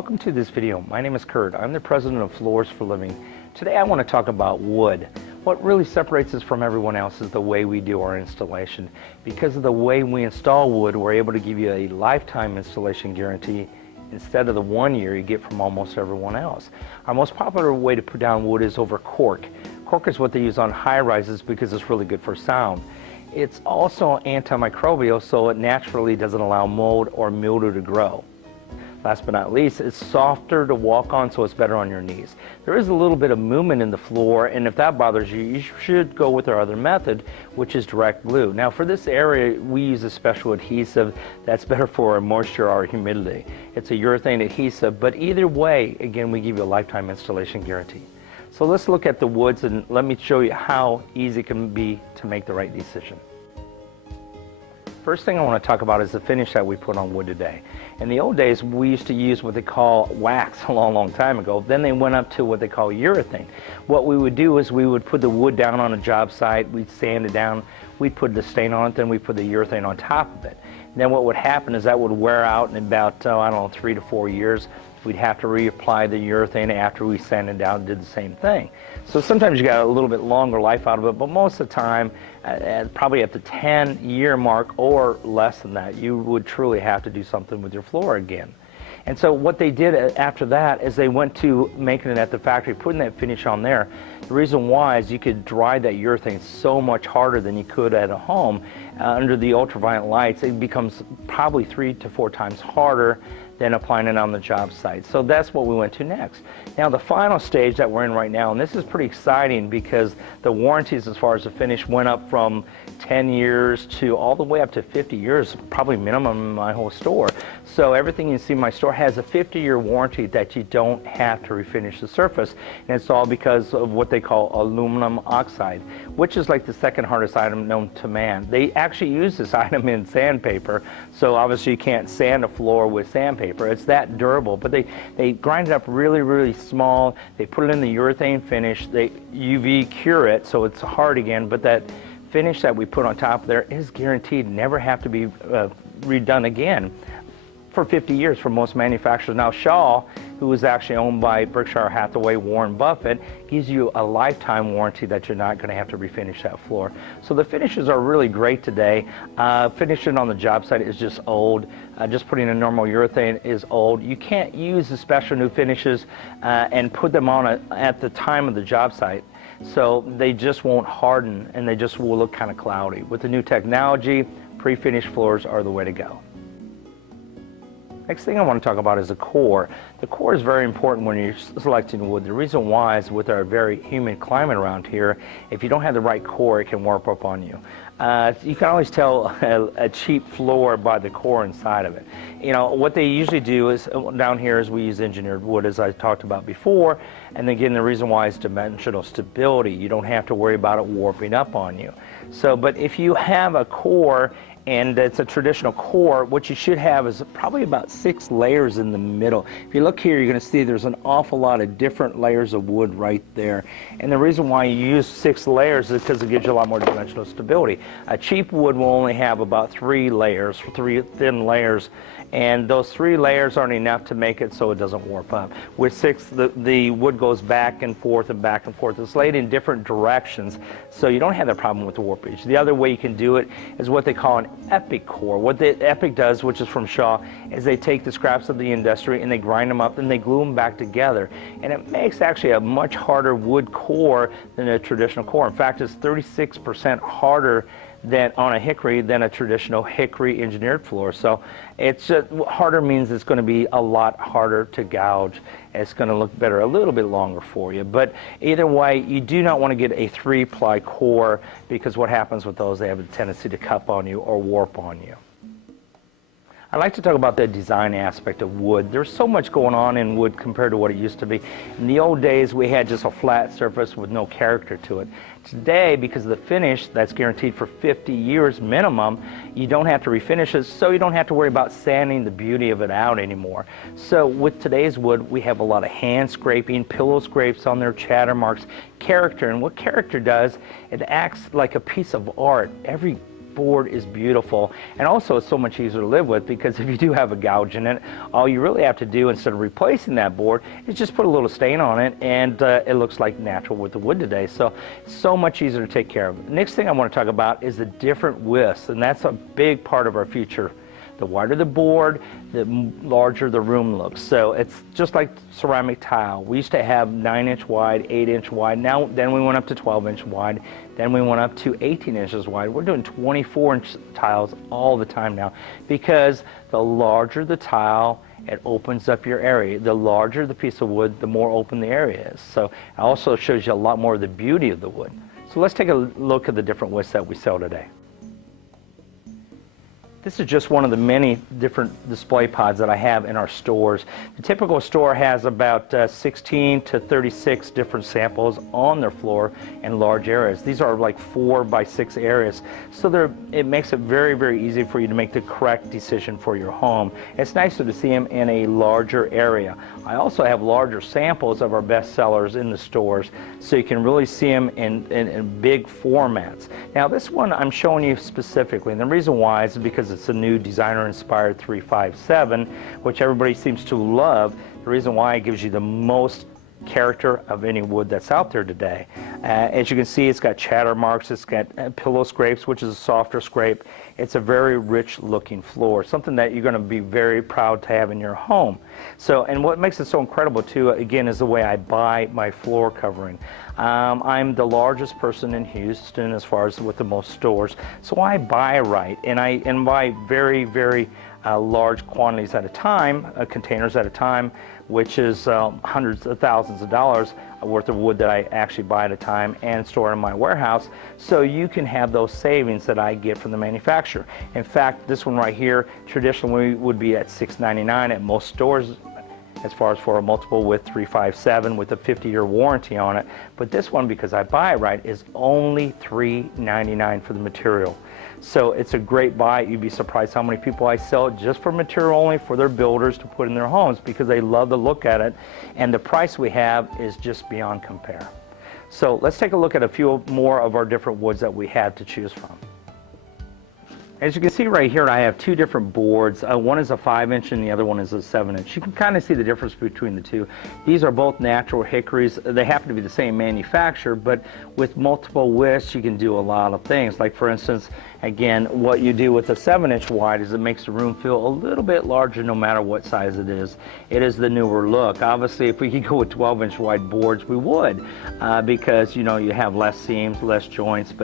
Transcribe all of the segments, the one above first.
Welcome to this video. My name is Kurt. I'm the president of Floors for Living. Today I want to talk about wood. What really separates us from everyone else is the way we do our installation. Because of the way we install wood, we're able to give you a lifetime installation guarantee instead of the 1 year you get from almost everyone else. Our most popular way to put down wood is over cork. Cork is what they use on high-rises because it's really good for sound. It's also antimicrobial, so it naturally doesn't allow mold or mildew to grow. Last but not least, it's softer to walk on, so it's better on your knees. There is a little bit of movement in the floor, and if that bothers you, you should go with our other method, which is direct glue. Now for this area, we use a special adhesive that's better for moisture or humidity. It's a urethane adhesive, but either way, again, we give you a lifetime installation guarantee. So let's look at the woods and let me show you how easy it can be to make the right decision. First thing I want to talk about is the finish that we put on wood today. In the old days, we used to use what they call wax a long time ago. Then they went up to what they call urethane. What we would do is we would put the wood down on a job site, we'd sand it down, we'd put the stain on it, then we'd put the urethane on top of it. And then what would happen is that would wear out in about, I don't know, 3 to 4 years. We'd have to reapply the urethane after we sanded down and did the same thing. So sometimes you got a little bit longer life out of it, but most of the time, probably at the 10-year mark or less than that, you would truly have to do something with your floor again. And so what they did after that is they went to making it at the factory, putting that finish on there. The reason why is you could dry that urethane so much harder than you could at a home. Under the ultraviolet lights, it becomes probably 3 to 4 times harder than applying it on the job site. So that's what we went to next. Now the final stage that we're in right now, and this is pretty exciting because the warranties as far as the finish went up from 10 years to all the way up to 50 years, probably minimum in my whole store. So everything you see in my store has a 50-year warranty that you don't have to refinish the surface. And it's all because of what they call aluminum oxide, which is like the second hardest item known to man. They actually use this item in sandpaper, so obviously you can't sand a floor with sandpaper. It's that durable, but they grind it up really small. They put it in the urethane finish. They UV cure it so it's hard again, but that finish that we put on top of there is guaranteed never have to be redone again for 50 years for most manufacturers. Now Shaw, who is actually owned by Berkshire Hathaway, Warren Buffett, gives you a lifetime warranty that you're not going to have to refinish that floor. So the finishes are really great today. Finishing on the job site is just old. Just putting a normal urethane is old. You can't use the special new finishes and put them on at the time of the job site. So they just won't harden and they just will look kind of cloudy. With the new technology, pre-finished floors are the way to go. Next thing I want to talk about is the core. The core is very important when you're selecting wood. The reason why is with our very humid climate around here, if you don't have the right core, it can warp up on you. You can always tell a cheap floor by the core inside of it. You know, what they usually do is, down here is we use engineered wood, as I talked about before, and again, the reason why is dimensional stability. You don't have to worry about it warping up on you. So, but if you have a core, and it's a traditional core, what you should have is probably about 6 layers in the middle. If you look here, you're going to see there's an awful lot of different layers of wood right there. And the reason why you use 6 layers is because it gives you a lot more dimensional stability. A cheap wood will only have about 3 layers, 3 thin layers, and those 3 layers aren't enough to make it so it doesn't warp up. With 6, the wood goes back and forth and back and forth. It's laid in different directions, so you don't have that problem with the warpage. The other way you can do it is what they call an Epic core. What the Epic does, which is from Shaw, is they take the scraps of the industry and they grind them up and they glue them back together. And it makes actually a much harder wood core than a traditional core. In fact, it's 36% harder than on a hickory than a traditional hickory engineered floor. So it's harder means it's going to be a lot harder to gouge. It's going to look better a little bit longer for you. But either way, you do not want to get a 3-ply core because what happens with those, they have a tendency to cup on you or warp on you. I'd like to talk about the design aspect of wood. There's so much going on in wood compared to what it used to be. In the old days, we had just a flat surface with no character to it. Today, because of the finish that's guaranteed for 50 years minimum, you don't have to refinish it, so you don't have to worry about sanding the beauty of it out anymore. So with today's wood, we have a lot of hand scraping, pillow scrapes on there, chatter marks, character. And what character does, it acts like a piece of art. Every board is beautiful, and also it's so much easier to live with, because if you do have a gouge in it, all you really have to do instead of replacing that board is just put a little stain on it, and it looks like natural with the wood today. So much easier to take care of. Next thing I want to talk about is the different widths, and that's a big part of our future. The wider the board, the larger the room looks. So it's just like ceramic tile. We used to have 9-inch wide, 8-inch wide. Then we went up to 12-inch wide. Then we went up to 18 inches wide. We're doing 24-inch tiles all the time now, because the larger the tile, it opens up your area. The larger the piece of wood, the more open the area is. So it also shows you a lot more of the beauty of the wood. So let's take a look at the different widths that we sell today. This is just one of the many different display pods that I have in our stores. The typical store has about 16 to 36 different samples on their floor in large areas. These are like 4 by 6 areas. So it makes it very, very easy for you to make the correct decision for your home. It's nicer to see them in a larger area. I also have larger samples of our best sellers in the stores, so you can really see them in big formats. Now this one I'm showing you specifically, and the reason why is because it's a new designer-inspired 357, which everybody seems to love. The reason why it gives you the most character of any wood that's out there today. As you can see, it's got chatter marks, it's got pillow scrapes, which is a softer scrape. It's a very rich looking floor, something that you're going to be very proud to have in your home. So, and what makes it so incredible too, again, is the way I buy my floor covering. I'm the largest person in Houston as far as with the most stores, so I buy right, and I buy very, very large quantities at a time, containers at a time, which is hundreds of thousands of dollars worth of wood that I actually buy at a time and store in my warehouse, so you can have those savings that I get from the manufacturer. In fact, this one right here traditionally would be at $6.99 at most stores, as far as for a multiple width 357 with a 50-year warranty on it. But this one, because I buy it right, is only $3.99 for the material. So it's a great buy. You'd be surprised how many people I sell it just for material only for their builders to put in their homes, because they love to look at it, and the price we have is just beyond compare. So let's take a look at a few more of our different woods that we have to choose from. As you can see right here, I have 2 different boards. One is a 5-inch and the other one is a 7-inch. You can kind of see the difference between the two. These are both natural hickories. They happen to be the same manufacturer, but with multiple widths, you can do a lot of things. Like for instance, again, what you do with a 7-inch wide is it makes the room feel a little bit larger no matter what size it is. It is the newer look. Obviously, if we could go with 12-inch wide boards, we would, because you have less seams, less joints,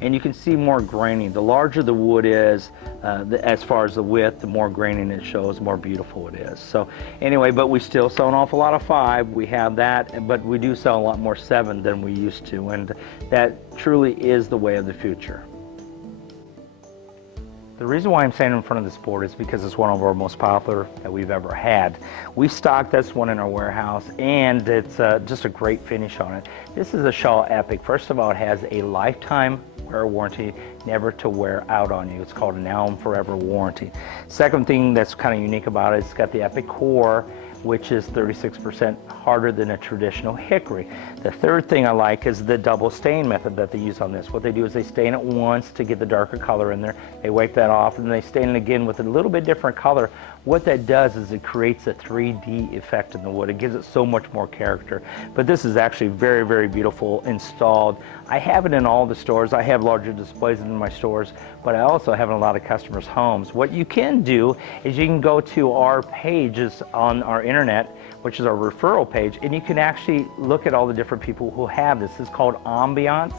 and you can see more graining. The larger the wood is, as far as the width, the more graining it shows, the more beautiful it is. So anyway, but we still sell an awful lot of 5. We have that, but we do sell a lot more 7 than we used to, and that truly is the way of the future. The reason why I'm standing in front of this board is because it's one of our most popular that we've ever had. We stock this one in our warehouse, and it's just a great finish on it. This is a Shaw Epic. First of all, it has a lifetime wear warranty, never to wear out on you. It's called a now and forever warranty. Second thing that's kind of unique about it, it's got the Epic core, which is 36% harder than a traditional hickory. The third thing I like is the double stain method that they use on this. What they do is they stain it once to get the darker color in there. They wipe that off, and they stain it again with a little bit different color. What that does is it creates a 3D effect in the wood. It gives it so much more character. But this is actually very, very beautiful installed. I have it in all the stores. I have larger displays in my stores, but I also have it in a lot of customers' homes. What you can do is you can go to our pages on our internet, which is our referral page, and you can actually look at all the different people who have this. It's called Ambiance.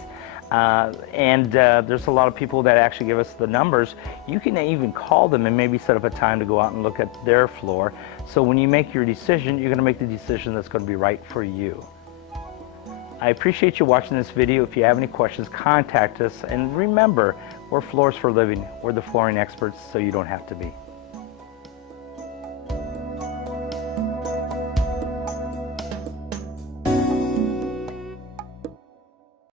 There's a lot of people that actually give us the numbers. You can even call them and maybe set up a time to go out and look at their floor. So when you make your decision, you're going to make the decision that's going to be right for you. I appreciate you watching this video. If you have any questions, contact us. And remember, we're Floors for a Living. We're the flooring experts, so you don't have to be.